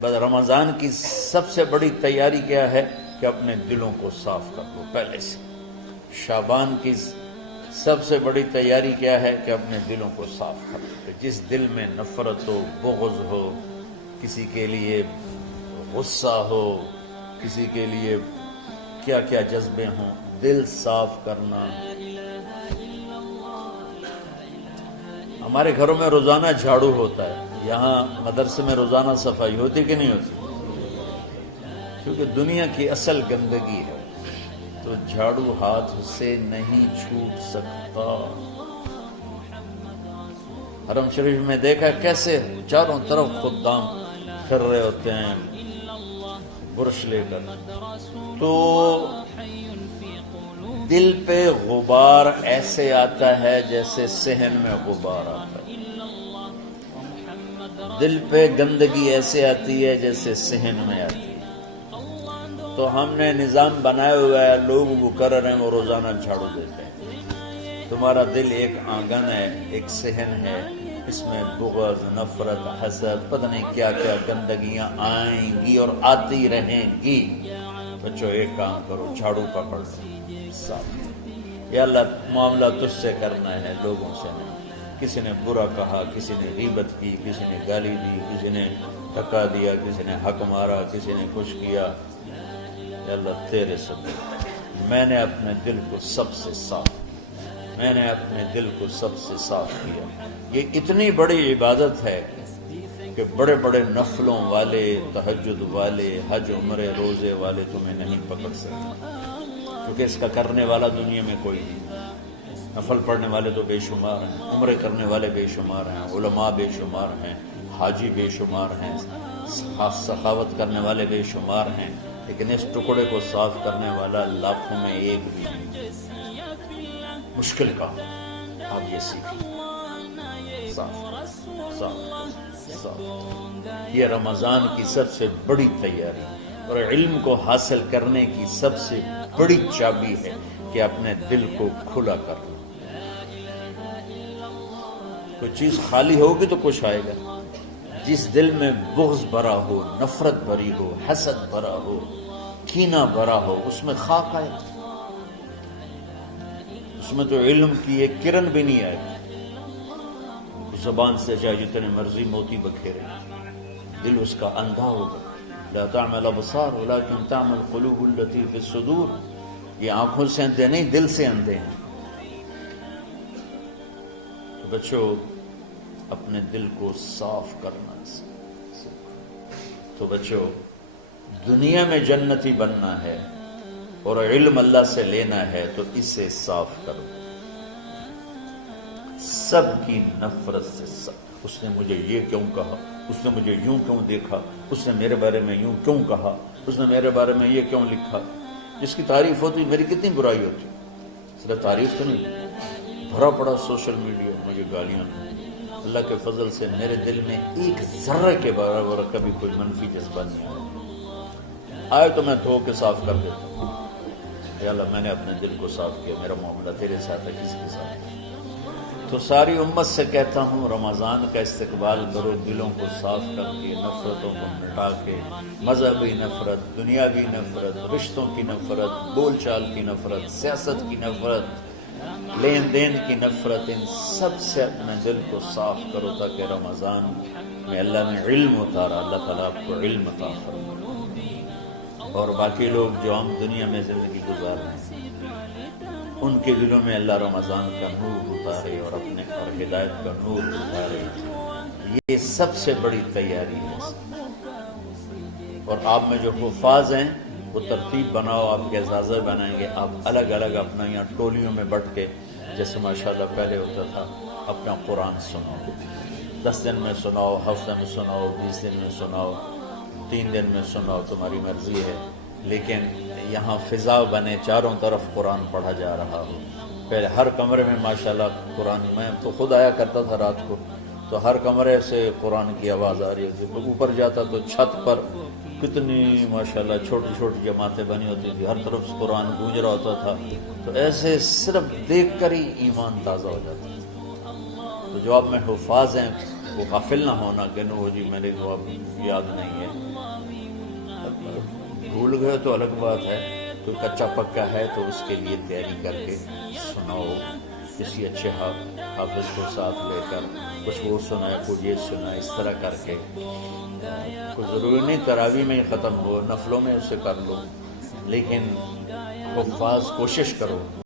بس رمضان کی سب سے بڑی تیاری کیا ہے کہ اپنے دلوں کو صاف کر لو پہلے سے۔ شعبان کی سب سے بڑی تیاری کیا ہے کہ اپنے دلوں کو صاف کر لو، کہ جس دل میں نفرت ہو، بغض ہو، کسی کے لیے غصہ ہو، کسی کے لیے کیا کیا جذبے ہوں، دل صاف کرنا۔ ہمارے گھروں میں روزانہ جھاڑو ہوتا ہے، یہاں مدرسے میں روزانہ صفائی ہوتی کہ نہیں ہوتی؟ کیونکہ دنیا کی اصل گندگی ہے تو جھاڑو ہاتھ سے نہیں چھوٹ سکتا۔ حرم شریف میں دیکھا کیسے چاروں طرف خدام پھر رہے ہوتے ہیں برش لے کر، تو دل پہ غبار ایسے آتا ہے جیسے صحن میں غبار آتا ہے، دل پہ گندگی ایسے آتی ہے جیسے صحن میں آتی ہے۔ تو ہم نے نظام بنایا ہوا ہے، لوگ وہ کر رہے ہیں، وہ روزانہ جھاڑو دیتے ہیں۔ تمہارا دل ایک آنگن ہے، ایک صحن ہے، اس میں بغض، نفرت، حسد، پتہ نہیں کیا کیا گندگیاں آئیں گی اور آتی رہیں گی۔ بچوں ایک کام کرو، جھاڑو پکڑ لو، صاف۔ یا اللہ معاملہ تجھ سے کرنا ہے، لوگوں سے نہیں۔ کسی نے برا کہا، کسی نے غیبت کی، کسی نے گالی دی، کسی نے دھکا دیا، کسی نے حق مارا، کسی نے کچھ کیا، یا اللہ تیرے صدقے میں نے اپنے دل کو سب سے صاف کیا، میں نے اپنے دل کو سب سے صاف کیا۔ یہ اتنی بڑی عبادت ہے کہ بڑے بڑے نفلوں والے، تہجد والے، حج عمرے روزے والے تمہیں نہیں پکڑ سکتے، کیونکہ اس کا کرنے والا دنیا میں کوئی نہیں۔ نفل پڑھنے والے تو بے شمار ہیں، عمرے کرنے والے بے شمار ہیں، علماء بے شمار ہیں، حاجی بے شمار ہیں، سخاوت کرنے والے بے شمار ہیں، لیکن اس ٹکڑے کو صاف کرنے والا لاکھوں میں ایک بھی نہیں۔ مشکل کام آپ یہ سیکھیں، صاف صاف صاف۔ یہ رمضان کی سب سے بڑی تیاری اور علم کو حاصل کرنے کی سب سے بڑی چابی ہے کہ اپنے دل کو کھلا کر لو۔ کوئی چیز خالی ہوگی تو کچھ آئے گا۔ جس دل میں بغض بھرا ہو، نفرت بھری ہو، حسد بھرا ہو، کینہ بھرا ہو، اس میں خاک آئے، اس میں تو علم کی ایک کرن بھی نہیں آئے گی۔ زبان سے چاہے جتنے مرضی موتی بکھیرے، دل اس کا اندھا ہوگا۔ لا تعمل ابصار ولكن تعمل القلوب التي في الصدور۔ یہ آنکھوں سے اندھے نہیں، دل سے اندھے ہیں۔ تو بچوں اپنے دل کو صاف کرنا تو بچوں دنیا میں جنتی بننا ہے اور علم اللہ سے لینا ہے تو اسے صاف کرو۔ سب کی نفرت سے صاف۔ اس نے مجھے یہ کیوں کہا، اس نے مجھے یوں کیوں دیکھا، اس نے میرے بارے میں یوں کیوں کہا، اس نے میرے بارے میں یہ کیوں لکھا۔ جس کی تعریف ہوتی میری کتنی برائی ہوتی، صرف تعریف تو نہیں، بھرا پڑا سوشل میڈیا مجھے گالیاں۔ اللہ کے فضل سے میرے دل میں ایک ذرے کے برابر کبھی کوئی منفی جذبہ نہیں آیا تو میں دھو کے صاف کر دیتا ہوں۔ یا اللہ میں نے اپنے دل کو صاف کیا، میرا معاملہ تیرے ساتھ ہے، کسی کے ساتھ۔ تو ساری امت سے کہتا ہوں رمضان کا استقبال کرو، دلوں کو صاف کر کے، نفرتوں کو مٹا کے، مذہبی نفرت، دنیاوی نفرت، رشتوں کی نفرت، بول چال کی نفرت، سیاست کی نفرت، لین دین کی نفرت، ان سب سے اپنے دل کو صاف کرو تاکہ رمضان میں اللہ نے علم اتارا، اللہ تعالیٰ آپ کو علم عطا فرمائے، اور باقی لوگ جو ہم دنیا میں زندگی گزار رہے ہیں ان کے دلوں میں اللہ رمضان کا نور اتارے اور اپنے اور ہدایت کا نور اتارے۔ یہ سب سے بڑی تیاری ہے۔ اور آپ میں جو حفاظ ہیں وہ ترتیب بناؤ، آپ کے اعزازہ بنائیں گے، آپ الگ الگ اپنا یہاں ٹولیوں میں بٹ کے، جیسے ماشاءاللہ پہلے ہوتا تھا، اپنا قرآن سناؤ، 10 دن میں سناؤ، ہفتہ میں سناؤ، 20 دن میں سناؤ، 3 دن میں سناؤ، تمہاری مرضی ہے، لیکن یہاں فضا بنے، چاروں طرف قرآن پڑھا جا رہا ہو۔ پہلے ہر کمرے میں ماشاءاللہ قرآن، میں تو خود آیا کرتا تھا رات کو، تو ہر کمرے سے قرآن کی آواز آ رہی ہوتی، اوپر جاتا تو چھت پر کتنی ماشاءاللہ چھوٹی چھوٹی جماعتیں بنی ہوتی تھی، ہر طرف قرآن گونج رہا ہوتا تھا، تو ایسے صرف دیکھ کر ہی ایمان تازہ ہو جاتا ہے۔ تو جو آپ میں حفاظ ہیں وہ غافل نہ ہونا کہ نو جی میرے کو اب یاد نہیں ہے. بھول گئے تو الگ بات ہے، تو کچا پکا ہے تو اس کے لیے تیاری کر کے سناؤ، کسی اچھے حافظ کو ساتھ لے کر کچھ وہ سنائے کچھ یہ سنائے، اس طرح کر کے. کوئی ضروری نہیں تراویح میں ہی ختم ہو، نفلوں میں اسے کر لو، لیکن حفاظ کوشش کرو